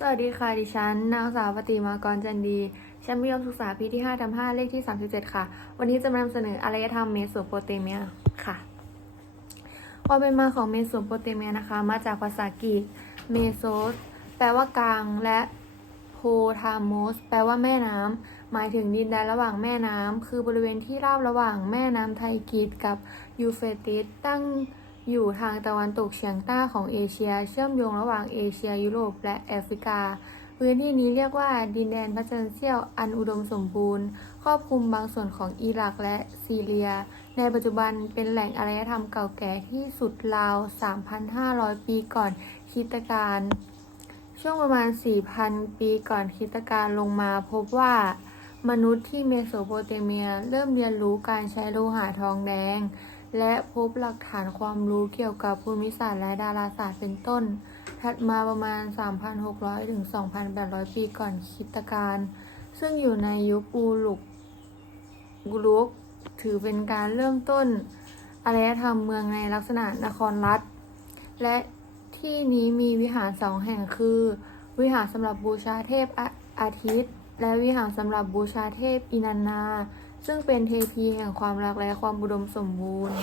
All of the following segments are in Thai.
สวัสดีค่ะ ดิฉันนางสาวปฏิมากรจันดี ชั้นมัธยมศึกษาปีที่5ทำ5เลขที่ 37 ค่ะ วันนี้จะมานำเสนออารยธรรมเมโสโปเตเมียค่ะความเป็นมาของเมโสโปเตเมียนะคะ มาจากภาษากรีกเมโซสแปลว่ากลางและโพทามสแปลว่าแม่น้ำหมายถึงดินแดนระหว่างแม่น้ำคือบริเวณที่ราบระหว่างแม่น้ำไทกรีดกับยูเฟติสตั้ง อยู่ทางตะวันตกเฉียงใต้ของเอเชีย เชื่อมโยงระหว่างเอเชียยุโรปและแอฟริกา พื้นที่นี้เรียกว่าดินแดนพระจันทร์เสี้ยวอันอุดมสมบูรณ์ ครอบคลุมบางส่วนของอิรักและซีเรีย ในปัจจุบันเป็นแหล่งอารยธรรมเก่าแก่ที่สุดราว 3,500 ปีก่อนคริสตกาลช่วงประมาณ 4,000 ปีก่อนคริสตกาลลงมาพบว่ามนุษย์ที่เมโสโปเตเมียเริ่มเรียนรู้การใช้โลหะทองแดง และพบหลักฐานความรู้เกี่ยวกับภูมิศาสตร์และดาราศาสตร์เป็นต้น ถัดมาประมาณ 3,600 ถึง 2,800 ปีก่อนคริสตกาล ซึ่งอยู่ในยุคูลุกกุลุก ถือเป็นการเริ่มต้นอารยธรรมเมืองในลักษณะนครรัฐ และที่นี้มีวิหารสองแห่งคือ วิหารสำหรับบูชาเทพอาอาทิตย์ และวิหารสำหรับบูชาเทพอินันนา ซึ่งเป็นเทพีแห่งความรักและความอุดมสมบูรณ์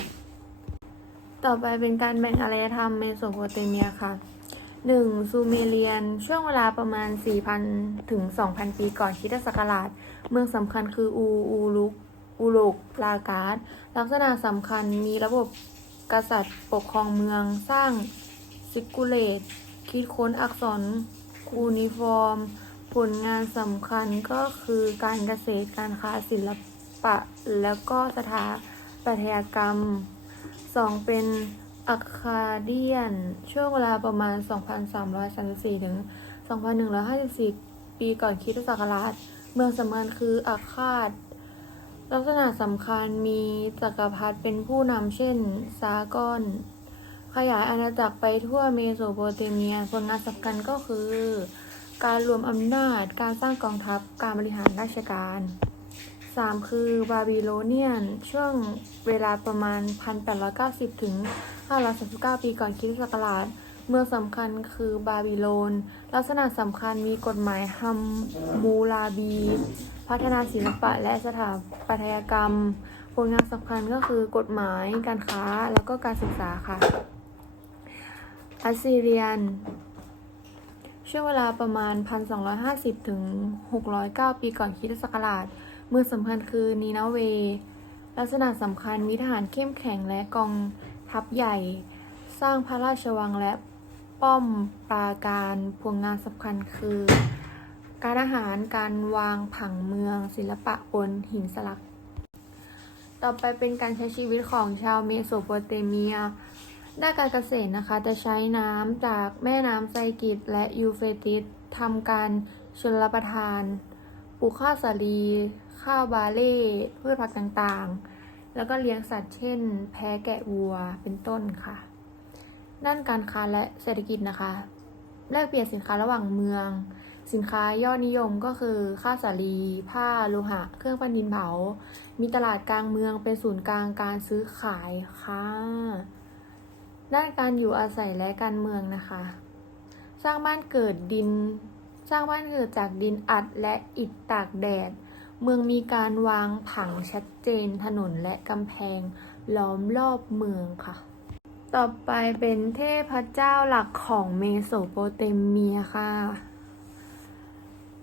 ต่อไปเป็นการแบ่งอารยธรรมเมโสโปเตเมียค่ะ 1. ซูเมเรียน ช่วงเวลาประมาณ 4,000 ถึง 2,000 ปีก่อนคริสตศักราช เมืองสำคัญคืออูอูลุกอูลุกลาการ์ดลักษณะสำคัญมีระบบกษัตริย์ปกครองเมืองสร้างซิกกูเลตคิดค้นอักษรคูนิฟอร์ม ผลงานสำคัญก็คือการเกษตรการค้าศิลปะ แล้วก็สถาปัตยกรรมสองเป็นอัคาเดียน ช่วงเวลาประมาณ 2,334 ถึง 2,154 ปีก่อนคริสตศักราช เมืองสำคัญคืออาคาด ลักษณะสำคัญมีจักรพรรดิเป็นผู้นำเช่น ซากอน ขยายอาณาจักรไปทั่วเมโสโปเตเมีย ผลงานสำคัญก็คือ การรวมอำนาจ การสร้างกองทัพ การบริหารราชการ 3 คือบาบิโลเนียน ช่วงเวลาประมาณ 1,890 ถึง 539 ปีก่อนคริสต์ศักราช เมืองสำคัญคือบาบิโลน ลักษณะสำคัญมีกฎหมายฮัมมูลาบี พัฒนาศิลปะและสถาปัตยกรรม ผลงานสำคัญก็คือกฎหมายการค้าแล้วก็การศึกษาค่ะ อัสซีเรียนช่วงเวลาประมาณ 1,250 ถึง 609 ปีก่อนคริสตศักราช มือสำคัญคือนีนาเว ลักษณะสำคัญมีทหารเข้มแข็งและกองทัพใหญ่ สร้างพระราชวังและป้อมปราการผลงงานสำคัญคือ การอาหารการวางผังเมือง ศิลปะบนหินสลัก ต่อไปเป็นการใช้ชีวิตของชาวเมโสโปเตเมียด้านการเกษตรนะคะจะใช้น้ำจากแม่น้ำไซกิตและยูเฟติสทำการชลประทาน ปลูกข้าวสาลี ข้าวบาเล่พืชผักต่างๆ แล้วก็เลี้ยงสัตว์เช่น แพะแกะวัวเป็นต้นค่ะ ด้านการค้าและเศรษฐกิจนะคะ แลกเปลี่ยนสินค้าระหว่างเมือง สินค้ายอดนิยมก็คือข้าวสาลี ผ้าโลหะ เครื่องปั้นดินเผา มีตลาดกลางเมืองเป็นศูนย์กลางการซื้อขายค่ะ ด้านการอยู่อาศัยและการเมืองนะคะ สร้างบ้านเกิดดินสร้างบ้านเกิดจากดินอัดและอิฐตากแดด เมืองมีการวางผังชัดเจนถนนและกำแพงล้อมรอบเมืองค่ะ ต่อไปเป็นเทพเจ้าหลักของเมโสโปเตเมียค่ะ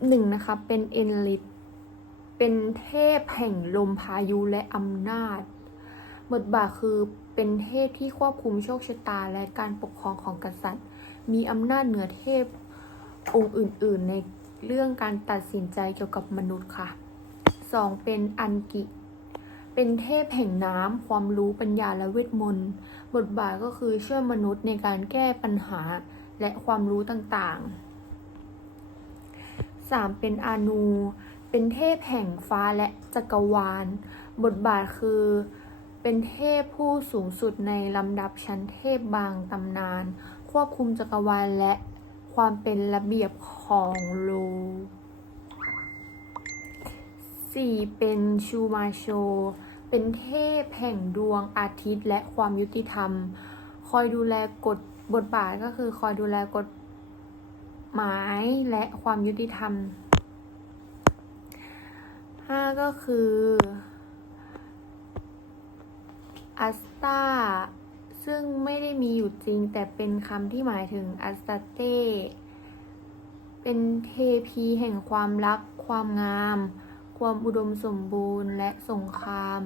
หนึ่งนะคะเป็นเอนลิดเป็นเทพแห่งลมพายุและอำนาจบทบาทคือเป็นเทพที่ควบคุมโชคชะตาและการปกครองของกษัตริย์ มีอำนาจเหนือเทพองค์อื่น ๆ ในเรื่องการตัดสินใจเกี่ยวกับมนุษย์ค่ะ สองเป็นอันกิ เป็นเทพแห่งน้ำความรู้ปัญญาและเวทมนต์ บทบาทก็คือช่วยมนุษย์ในการแก้ปัญหาและความรู้ต่างๆ 3. เป็นอานู เป็นเทพแห่งฟ้าและจักรวาล บทบาทคือเป็นเทพผู้สูงสุดในลำดับชั้นเทพบางตำนาน ควบคุมจักรวาลและความเป็นระเบียบของโลก 4. เป็นชูมาโช เป็นเทพแห่งดวงอาทิตย์และความยุติธรรม คอยดูแลกฎบทบาทก็คือคอยดูแลกฎหมายและความยุติธรรมห้าก็คืออัสตาซึ่งไม่ได้มีอยู่จริง แต่เป็นคำที่หมายถึงอัสเตเป็นเทพีแห่งความรัก ความงาม ความอุดมสมบูรณ์และสงคราม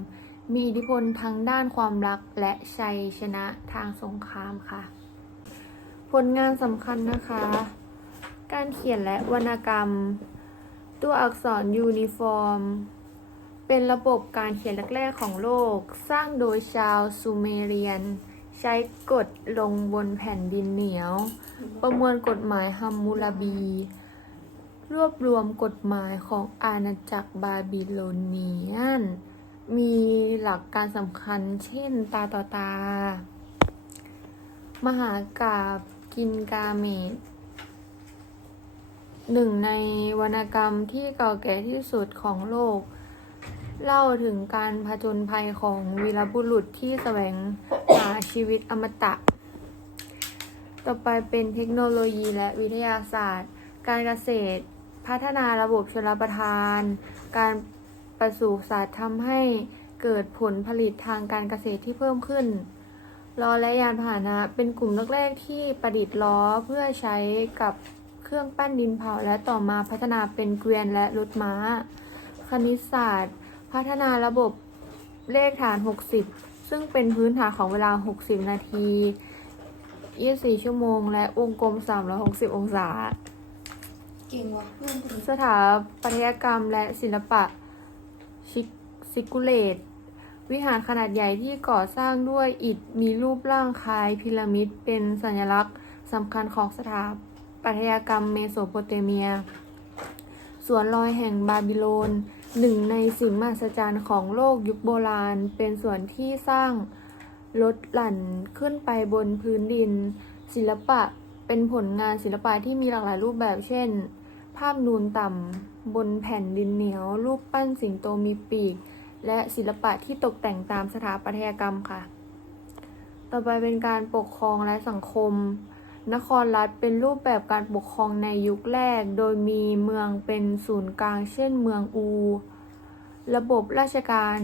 มีอิทธิพลทั้งด้านความรักและชัยชนะทางสงครามค่ะ ผลงานสำคัญนะคะ การเขียนและวรรณกรรม ตัวอักษรยูนิฟอร์ม เป็นระบบการเขียนแรกๆของโลก สร้างโดยชาวซูเมเรียน ใช้กดลงบนแผ่นดินเหนียว ประมวลกฎหมายฮัมมูราบี รวบรวมกฎหมายของอาณาจักรบาบิโลเนียน มีหลักการสำคัญเช่นตาต่อตา มหากาบกินกาเมดหนึ่งในวรรณกรรมที่เก่าแก่ที่สุดของโลก เล่าถึงการผจญภัยของวีรบุรุษที่แสวงหาชีวิตอมตะ ต่อไปเป็นเทคโนโลยีและวิทยาศาสตร์ การเกษตร พัฒนาระบบชลประทาน การประสูติศาสตร์ทำให้เกิดผลผลิตทางการเกษตรที่เพิ่มขึ้นล้อและยานพาหนะเป็นกลุ่มแรกๆที่ประดิษฐ์ล้อเพื่อใช้กับเครื่องปั้นดินเผาและต่อมาพัฒนาเป็นเกวียนและรถม้า คณิตศาสตร์ พัฒนาระบบเลขฐาน 60 ซึ่งเป็นพื้นฐานของเวลา 60 นาที 24 ชั่วโมง และวงกลม 360 องศา เก่งว่ะเพื่อนคนนี้สถาปัตยกรรมและศิลปะชิซิกุเลต วิหารขนาดใหญ่ที่ก่อสร้างด้วยอิฐมีรูปร่างคล้ายพีระมิดเป็นสัญลักษณ์สำคัญของสถาปัตยกรรมเมโสโปเตเมีย สวนลอยแห่งบาบิโลนหนึ่งในสิ่งมหัศจรรย์ของโลกยุคโบราณ เป็นส่วนที่สร้างลดหลั่นขึ้นไปบนพื้นดิน ศิลปะ เป็นผลงานศิลปะที่มีหลากหลายรูปแบบ เช่น ภาพนูนต่ำบนแผ่นดินเหนียว รูปปั้นสิงโตมีปีก และศิลปะที่ตกแต่งตามสถาปัตยกรรมค่ะ ต่อไปเป็นการปกครองและสังคม นครรัฐเป็นรูปแบบการปกครองในยุคแรก โดยมีเมืองเป็นศูนย์กลาง เช่น เมืองอู ระบบราชการ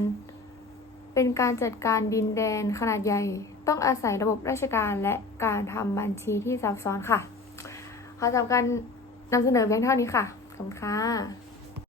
เป็นการจัดการดินแดนขนาดใหญ่ ต้องอาศัยระบบราชการและการทำบัญชีที่ซับซ้อนค่ะ ขอจำการนำเสนอเพียงเท่านี้ค่ะขอบคุณค่ะ